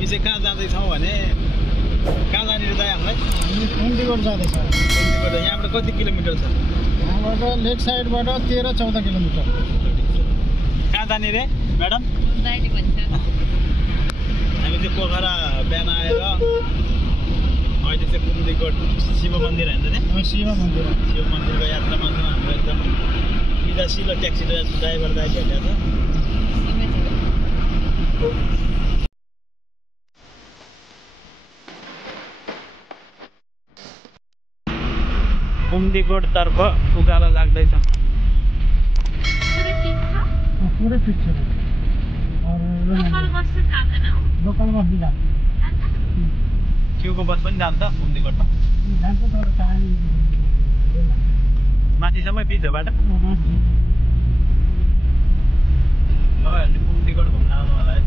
हामी चाहिँ कहाँ जाँदैछौँ भने कहाँ जाने दाइ हामीलाई कुम्दीकोट जाँदैछ। यहाँबाट कति किलोमिटर छ? यहाँबाट लेफ्ट साइडबाट 13-14 किलोमिटर। कहाँ जाने रे म्याडम? हामी चाहिँ पोखरा बिहान आएर अहिले चाहिँ कुम्दीकोट शिव मन्दिर होइन नि? शिव मन्दिरको यात्रामा छौँ। हाम्रो एकदम विदेशिलो ट्याक्सी ड्राइभर दाइ क्या त्यहाँ छ। कुम्दीकोट तर्फ उकालो लाग्दैछ। पुरै ठिक छ। लोकल बस जान्छ। छेउको बस पनि जान्छ कुम्दीकोटमा? जान्छ तर टाइम माथिसम्म पिछबाट कुम्दीकोट घुम्न आउनु होला है।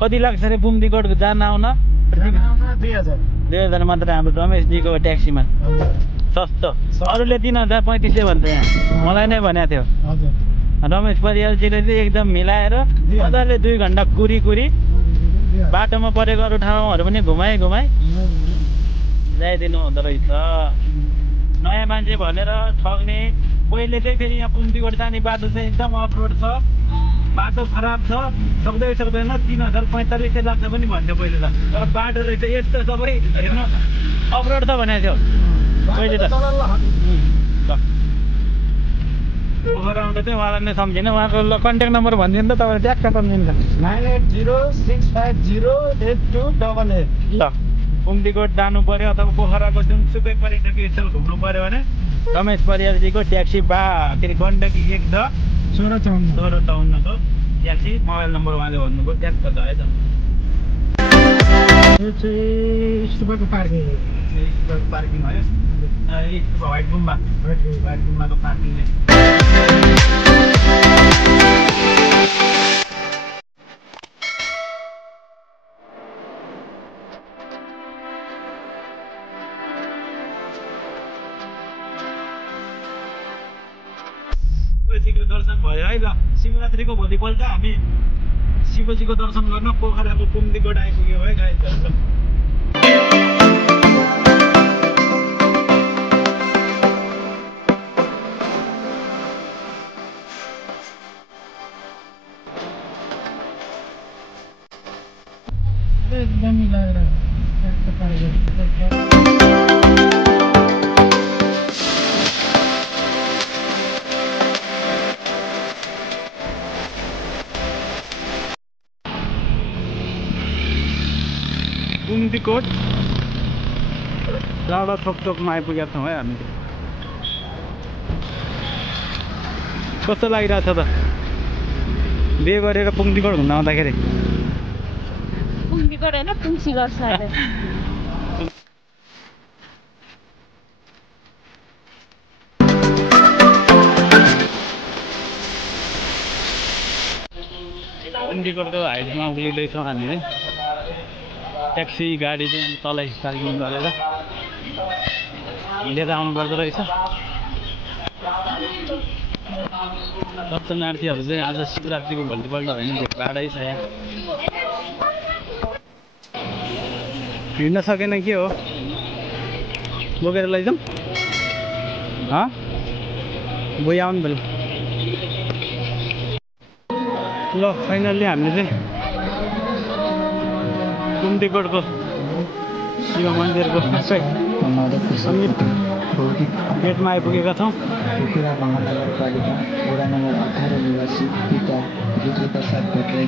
कति लाग्छ अरे कुम्दीकोट जान आउन? 2000 मात्र हाम्रो रमेशजीको ट्याक्सीमा सस्तो। अरूले 3000-3500 भन्छ। यहाँ मलाई नै भनेको थियो रमेश परियालजीले चाहिँ एकदम मिलाएर मजाले 2 घन्टा कुरी बाटोमा परेको अरू ठाउँहरू पनि घुमाइ ल्याइदिनु हुँदो रहेछ। नयाँ मान्छे भनेर ठग्ने। पहिले चाहिँ फेरि यहाँ कुम्दीकोट जाने बाटो चाहिँ एकदम अफरोड छ, बाटो खराब छ, सक्दैन 3000-4500 लाग्छ पनि भन्थ्यो पहिले त। तर बाटो रहेछ यस्तो सबै हेर्नु अफरोड त भनेको थियो पहिले त। पोखरा आउँदा चाहिँ उहाँलाई नै सम्झिनँ। उहाँको कन्ट्याक्ट नम्बर भनिदिनु त तपाईँले ट्याक्क सम्झिन्छ। 9806508288। ल कुम्दीकोट जानु पर्यो अथवा पोखराको जुनसुकै पर्यटकीय स्थल घुम्नु पर्यो भने रमेश परियालजीको ट्याक्सी के अरे गण्डकी 1654 को ट्याक्सी मोबाइल नम्बर उहाँले भन्नुभयो ट्याक्क त है त। यो चाहिँ सुपरको पार्किङ हो। व्हाइट गुम्बाको पार्किङ। शिवजीको दर्शन भयो है। ल शिवरात्रिको भोलिपल्ट हामी शिवजीको दर्शन गर्न पोखराको कुम्दीकोट आइपुग्यौँ है गाइजहरु। एकदम मिलाएर कुम्दीकोट डाँडा थोकमा आइपुगेका छौँ है हामी। कस्तो लागिरहेछ त बिहे गरेर कुम्दीकोट घुम्न आउँदाखेरि? कुम्दीकोट होइन तुलसी गर्छ अहिले। कुम्दीकोटको हाइटमा उभिँदैछौँ हामीले। ट्याक्सी गाडी चाहिँ तलै पार्किङ गरेर हिँडेर आउनुपर्दो रहेछ। दर्शनार्थीहरू चाहिँ आज शिवरात्रिको भोलिपल्ट होइन भेटभाडै छ यहाँ। हिँड्न सकेन के हो बोकेर लैजाउँ? बोइ आउनु पऱ्यो। ल फाइनल्ली हामीले चाहिँ कुम्दीकोटको शिव मन्दिरको समीप गेटमा आइपुगेका छौँ। पोखरा महानगरपालिका वडा नम्बर 18 निवासी पिता रुद्रप्रसाद भट्टराई।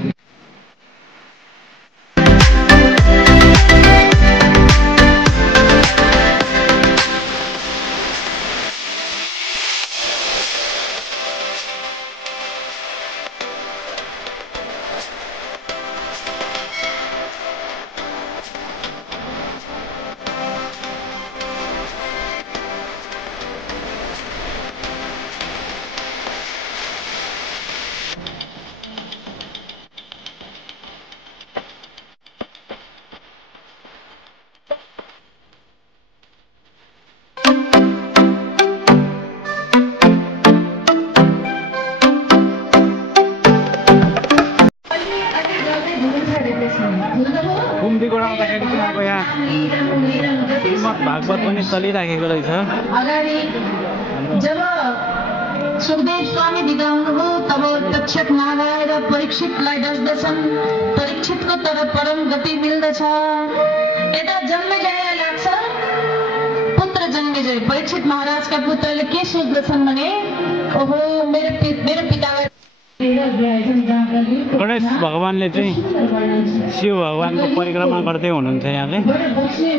गर्दाखेरि चाहिँ अब यहाँ श्रीमद् भागवत पनि चलिराखेको रहेछ। अगाडि जब सुखदेव स्वामी विदा हुनुभयो तब तक्षक नागाएर परीक्षितलाई डस्दछन्। परीक्षितको तर परम गति मिल्दछ। यता जन्मेजय लाग्छ। पुत्र जन्मेजय परीक्षित महाराजका पुत्रले के सोच्दछन् भने ओहो मेरो पितालाई गणेश भगवानले चाहिँ शिव भगवानको परिक्रमा गर्दै हुनुहुन्छ यहाँ चाहिँ।